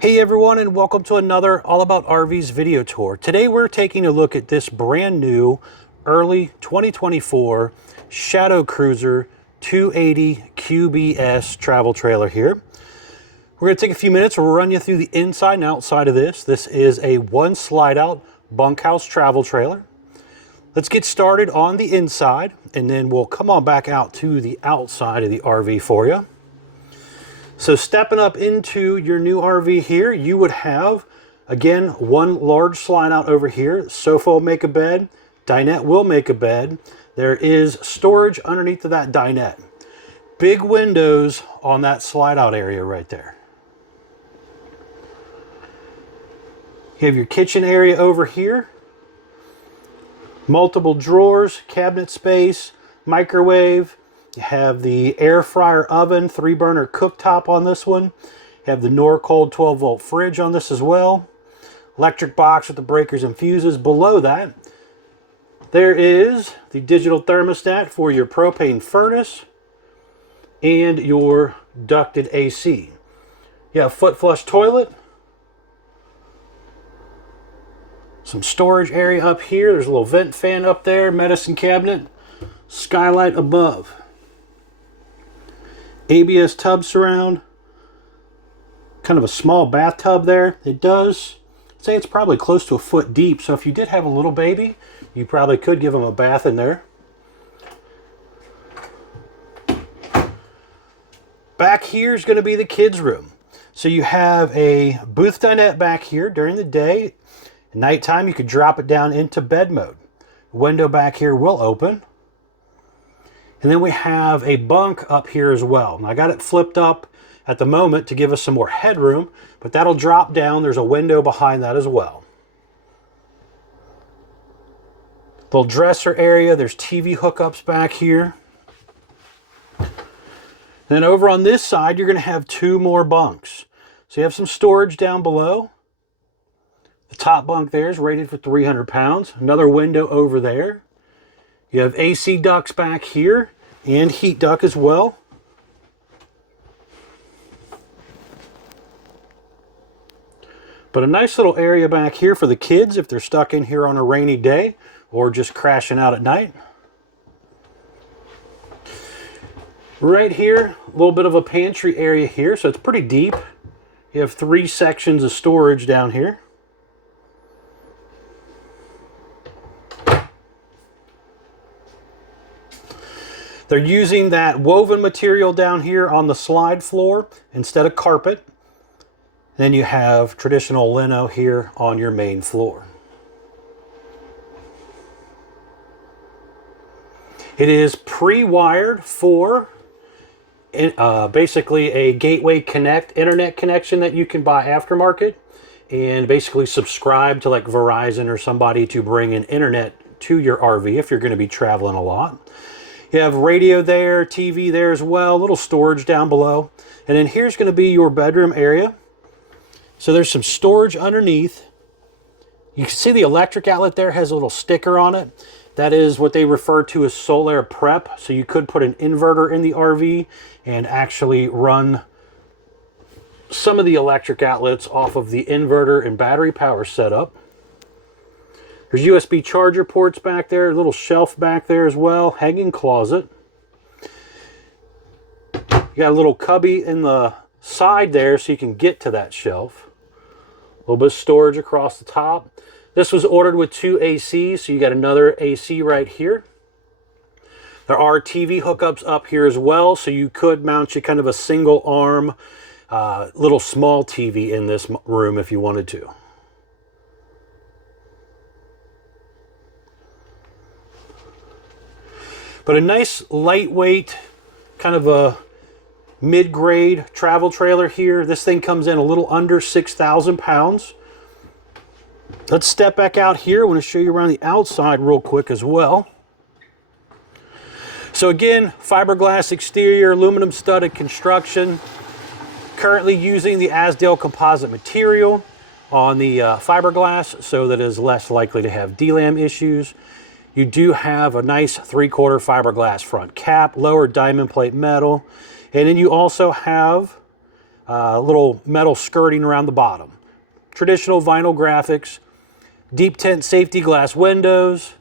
Hey everyone, and welcome to another All About RVs video tour. Today we're taking a look at this brand new early 2024 Shadow Cruiser 280 QBS travel trailer here. We're going to take a few minutes. We'll run you through the inside and outside of this. This is a one slide out bunkhouse travel trailer. Let's get started on the inside and then we'll come on back out to the outside of the RV for you. So stepping up into your new RV here, you would have, again, one large slide out over here. Sofa will make a bed. Dinette will make a bed. There is storage underneath of that dinette. Big windows on that slide out area right there. You have your kitchen area over here. Multiple drawers, cabinet space, microwave. You have the air fryer oven, 3-burner cooktop on this one. You have the Norcold 12-volt fridge on this as well. Electric box with the breakers and fuses. Below that, there is the digital thermostat for your propane furnace and your ducted AC. You have foot flush toilet. Some storage area up here. There's a little vent fan up there, medicine cabinet, skylight above. ABS tub surround, kind of a small bathtub there. It does say it's probably close to a foot deep, so if you did have a little baby, you probably could give them a bath in there. Back here is going to be the kids' room. So you have a booth dinette back here during the day. At nighttime, you could drop it down into bed mode. The window back here will open. And then we have a bunk up here as well. And I got it flipped up at the moment to give us some more headroom, but that'll drop down. There's a window behind that as well. Little dresser area. There's TV hookups back here. Then over on this side, you're going to have two more bunks. So you have some storage down below. The top bunk there is rated for 300 pounds. Another window over there. You have AC ducts back here and heat duct as well. But a nice little area back here for the kids if they're stuck in here on a rainy day or just crashing out at night. Right here, a little bit of a pantry area here, so it's pretty deep. You have 3 sections of storage down here. They're using that woven material down here on the slide floor instead of carpet. Then you have traditional lino here on your main floor. It is pre-wired for basically a Gateway Connect internet connection that you can buy aftermarket and basically subscribe to like Verizon or somebody to bring an internet to your RV if you're going to be traveling a lot. You have radio there, TV there as well, a little storage down below. And then here's going to be your bedroom area. So there's some storage underneath. You can see the electric outlet there has a little sticker on it. That is what they refer to as solar prep. So you could put an inverter in the RV and actually run some of the electric outlets off of the inverter and battery power setup. There's USB charger ports back there, a little shelf back there as well, hanging closet. You got a little cubby in the side there so you can get to that shelf. A little bit of storage across the top. This was ordered with 2 ACs, so you got another AC right here. There are TV hookups up here as well, so you could mount you kind of a single arm, little small TV in this room if you wanted to. But a nice lightweight, kind of a mid-grade travel trailer here. This thing comes in a little under 6,000 pounds. Let's step back out here. I want to show you around the outside real quick as well. So again, fiberglass exterior, aluminum studded construction. Currently using the Azdel composite material on the fiberglass so that it is less likely to have DLAM issues. You do have a nice 3/4 fiberglass front cap, lower diamond plate metal, and then you also have little metal skirting around the bottom. Traditional vinyl graphics, deep tint safety glass windows,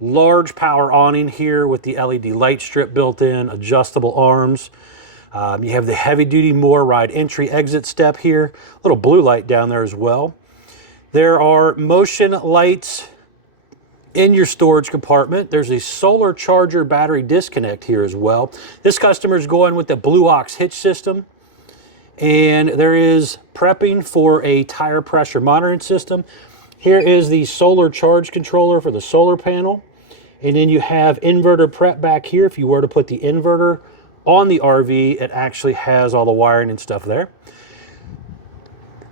large power awning here with the LED light strip built in, adjustable arms. You have the heavy duty Moore ride entry exit step here, little blue light down there as well. There are motion lights in your storage compartment. There's a solar charger battery disconnect here as well. This customer is going with the Blue Ox hitch system. And there is prepping for a tire pressure monitoring system. Here is the solar charge controller for the solar panel. And then you have inverter prep back here. If you were to put the inverter on the RV, it actually has all the wiring and stuff there.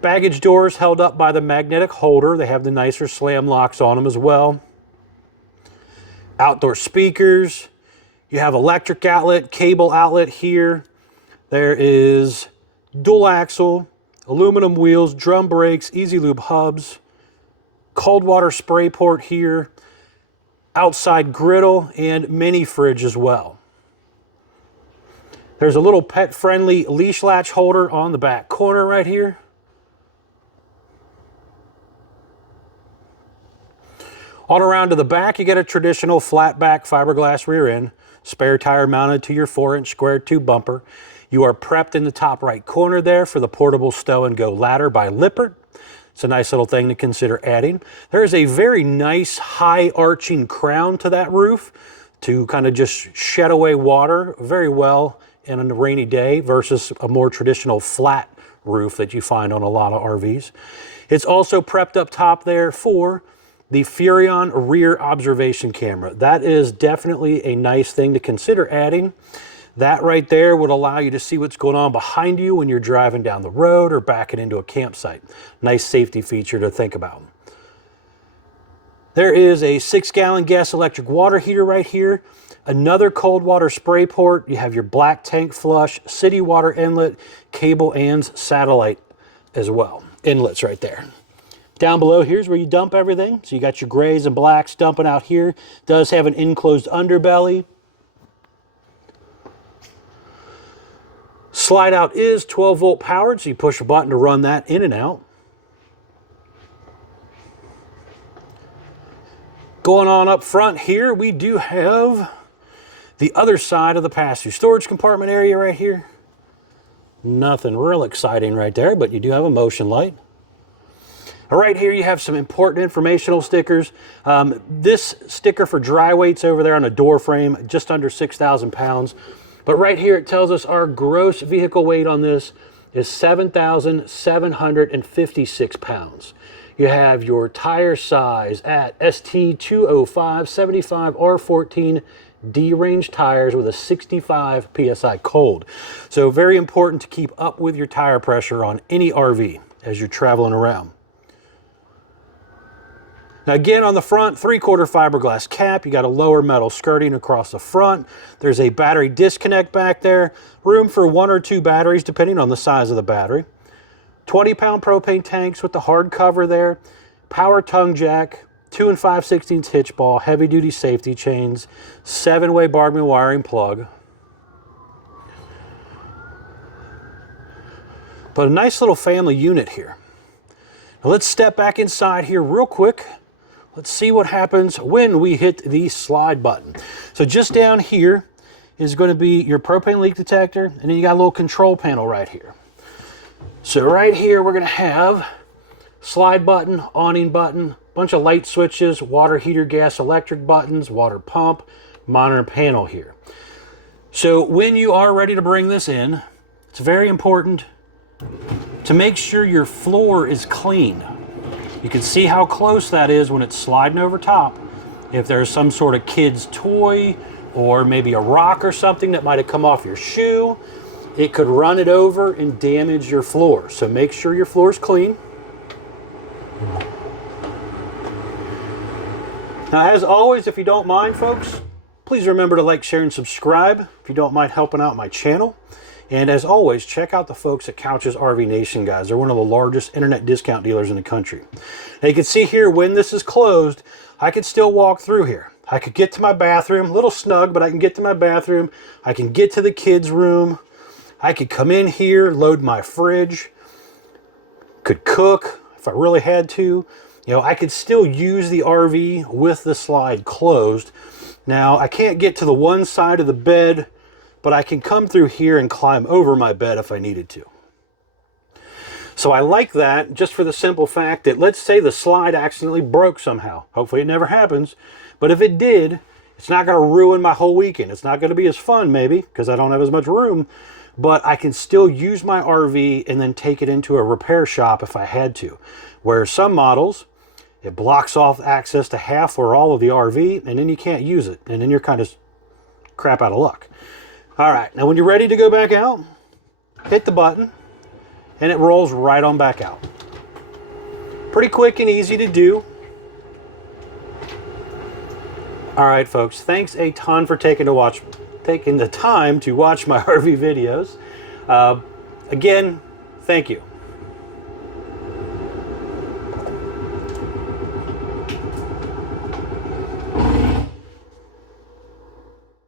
Baggage doors held up by the magnetic holder. They have the nicer slam locks on them as well. Outdoor speakers. You have electric outlet, cable outlet here. There is dual axle, aluminum wheels, drum brakes, easy lube hubs, cold water spray port here, outside griddle, and mini fridge as well. There's a little pet-friendly leash latch holder on the back corner right here. On around to the back, you get a traditional flat back fiberglass rear end, spare tire mounted to your 4-inch square tube bumper. You are prepped in the top right corner there for the portable stow and go ladder by Lippert. It's a nice little thing to consider adding. There is a very nice high arching crown to that roof to kind of just shed away water very well in a rainy day versus a more traditional flat roof that you find on a lot of RVs. It's also prepped up top there for the Furrion rear observation camera. That is definitely a nice thing to consider adding. That right there would allow you to see what's going on behind you when you're driving down the road or backing into a campsite. Nice safety feature to think about. There is a 6-gallon gas electric water heater right here. Another cold water spray port. You have your black tank flush, city water inlet, cable and satellite as well. Inlets right there. Down below, here's where you dump everything. So you got your grays and blacks dumping out here. Does have an enclosed underbelly. Slide out is 12 volt powered, so you push a button to run that in and out. Going on up front here, we do have the other side of the passenger storage compartment area right here. Nothing real exciting right there, but you do have a motion light. Right here you have some important informational stickers. This sticker for dry weight's over there on a door frame, just under 6,000 pounds. But right here it tells us our gross vehicle weight on this is 7,756 pounds. You have your tire size at ST205 75 R14 D-range tires with a 65 PSI cold. So very important to keep up with your tire pressure on any RV as you're traveling around. Now again, on the front, 3/4 fiberglass cap. You got a lower metal skirting across the front. There's a battery disconnect back there. Room for 1 or 2 batteries, depending on the size of the battery. 20-pound propane tanks with the hard cover there. Power tongue jack, 2 5/16 hitch ball, heavy-duty safety chains, 7-way Bargman wiring plug. But a nice little family unit here. Now let's step back inside here real quick. Let's see what happens when we hit the slide button. So just down here is going to be your propane leak detector, and then you got a little control panel right here. So right here we're going to have slide button, awning button, bunch of light switches, water heater, gas, electric buttons, water pump, monitor panel here. So when you are ready to bring this in, it's very important to make sure your floor is clean. You can see how close that is when it's sliding over top. If there's some sort of kid's toy or maybe a rock or something that might have come off your shoe, it could run it over and damage your floor. So make sure your floor is clean. Now, as always, if you don't mind, folks, please remember to like, share, and subscribe if you don't mind helping out my channel. And as always, check out the folks at Couch's RV Nation, guys. They're one of the largest internet discount dealers in the country. Now you can see here, when this is closed, I could still walk through here. I could get to my bathroom, a little snug, but I can get to my bathroom. I can get to the kids' room. I could come in here, load my fridge, could cook if I really had to. You know, I could still use the RV with the slide closed. Now, I can't get to the one side of the bed, but I can come through here and climb over my bed if I needed to. So I like that just for the simple fact that, let's say the slide accidentally broke somehow. Hopefully it never happens. But if it did, it's not going to ruin my whole weekend. It's not going to be as fun, maybe, because I don't have as much room. But I can still use my RV and then take it into a repair shop if I had to. Where some models, it blocks off access to half or all of the RV, and then you can't use it. And then you're kind of crap out of luck. All right, now when you're ready to go back out, hit the button, and it rolls right on back out. Pretty quick and easy to do. All right, folks, thanks a ton for taking the time to watch my RV videos. Again, thank you.